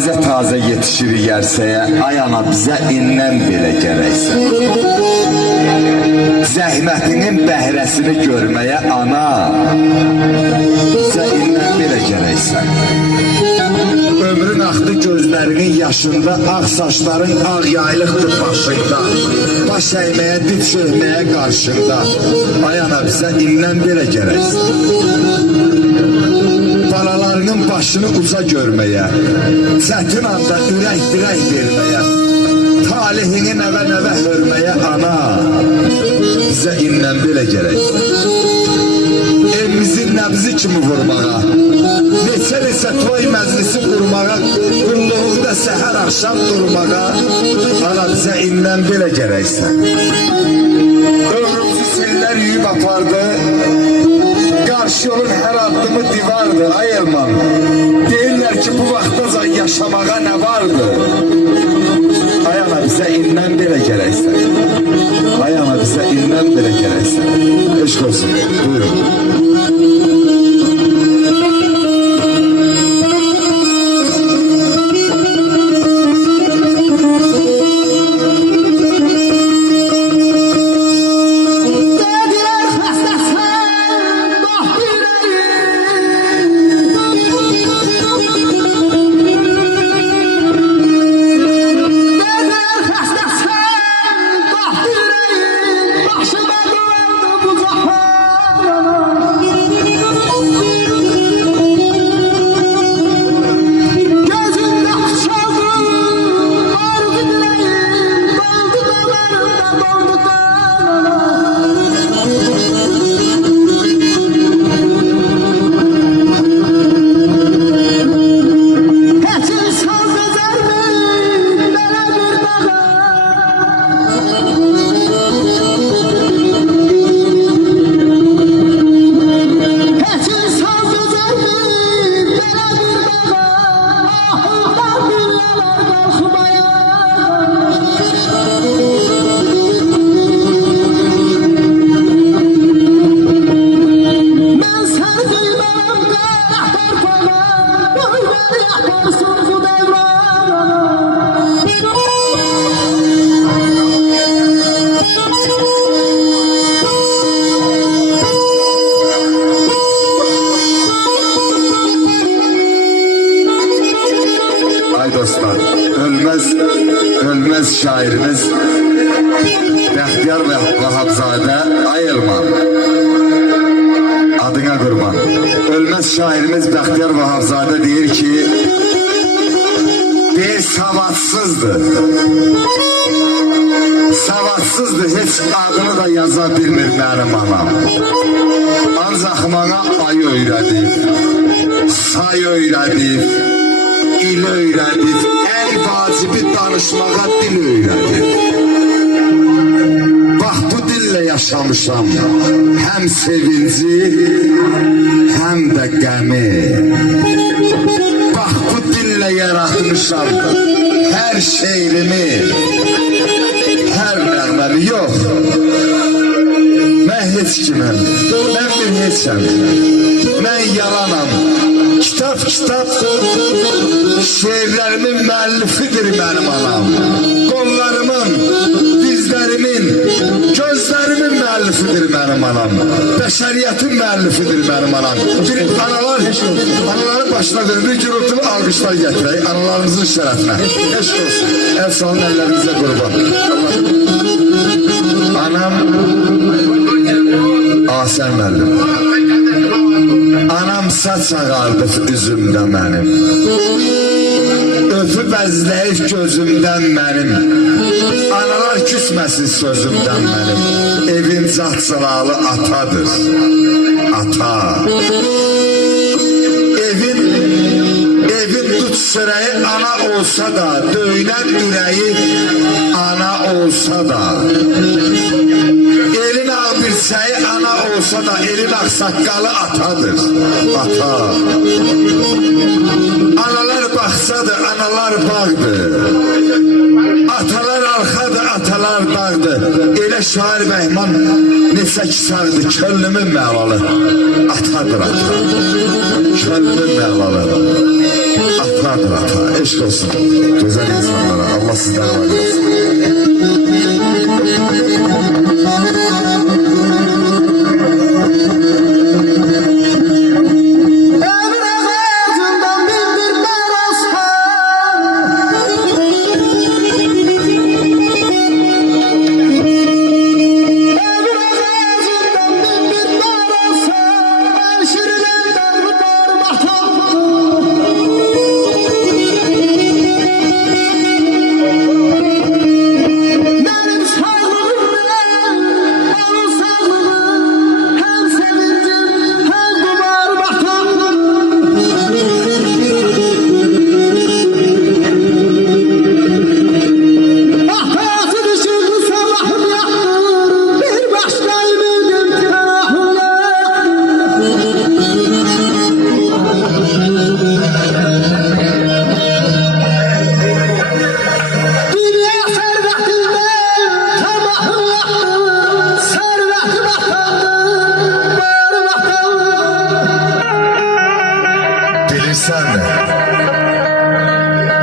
taze yetişir yersəyə, ay ana bizə indən belə gərəksə. Zəhmətinin bəhrəsini görməyə ana, bizə indən belə gərəksə. Ömrün axdı gözlərinin yaşında, ağ saçların ağ yaylıqdır başında. Baş əyməyə, dip çöhməyə qarşında, ay ana bizə indən belə gərəksə. Balalarının başını uca görməyə, çətin anda ürək dirək verməyə, talihini nəvə hörməyə ana, bizə indən belə gərəksə. Evimizin nəbzi kimi vurmağa, neçə toy məclisi qurmağa, qulluğunda səhər axşam durmağa, ana bizə indən belə gərəksə. Ömrümüzü sellər yuyub apardı, qarşı yolun hər addımı divardı, ay Elman. Deyirlər ki, bu vaxtaca yaşamağa nə vardı? Ay ana bizə indən belə gərəksə. Ay ana bizə indən belə gərəksə. Eşq olsun, buyurun. Ölmez şairimiz Bəxtiyar Vahabzadə Ay Elman, adına qurban. Ölmez şairimiz Bəxtiyar Vahabzadə deyir ki, savadsızdır. Savadsızdır, heç adını da yaza bilmir mənim anam. Ancaq mənə ay öyrədib, say öyrədib, il öyrədib, vacibi danışmağa dil öyrədir. Bax bu dillə yaşamışam, həm sevinci, həm də qəmi. Bax bu dillə yaratmışam hər şeirimi, hər nəğməmi. Yox, mən heç kiməm, mən bir heçəm, mən yalanam. Kitap şiirlerimin müəllifidir mənim anam. Qollarımın, dizlərimin, gözlərimin müəllifidir mənim anam. Bəşəriyyətin müəllifidir mənim anam. Anaların başına bir gürültülü alqışlar gətirək, analarımızın şərəfinə. Eşq olsun, Efsanın əllərinizə qurban. Anam Asər müəllim. Anam saç ağardır üzümdə mənim, öpüb əzləyib gözümdən mənim. Analar küsməsin sözümdən mənim, evin cahtsılalı atadır, ata. Evin tut sırayı ana olsa da, döynən ürəyi ana olsa da, elin ağ bir çayı ana olsa da, elin aksaqqalı atadır, ata. Analar baxsadır, analar bağdır, atalar arxadır, atalar dağdır. Elə şair Bəhman neçə kisardır, könlümün məlalı, atadır ata. Könlümün məlalı, atadır ata. eşk olsun. Güzel insanlara. Allah sizlere var olsun.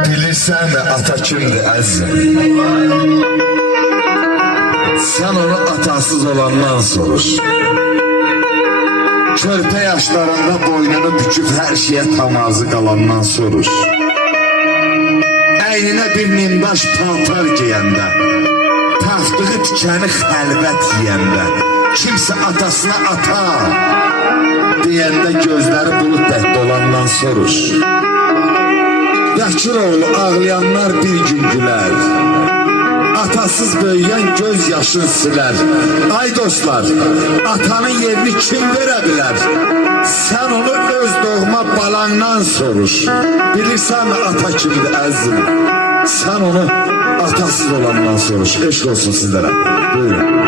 Bilirsən mi ata kimdir əzizim? Sen onu atasız olandan soruş. Körpe yaşlarında boynunu büküp her şeye tamazı kalandan soruş. Əynine bir nimdaş paltar giyəndə, taxtığı tikəni xəlvət yiyəndə, kimsə atasına ata deyəndə gözləri bulut tək dolandan soruş. Yakiroğlu ağlayanlar bir gün gülər, atasız böyüyen göz yaşın siler. Ay dostlar, atanın yerini kim verebilir? Sen onu öz doğma balandan soruş. Bilirsen mi ata kimdir əzizim? Sen onu atasız olandan soruş. Eşk olsun sizlere. Buyurun.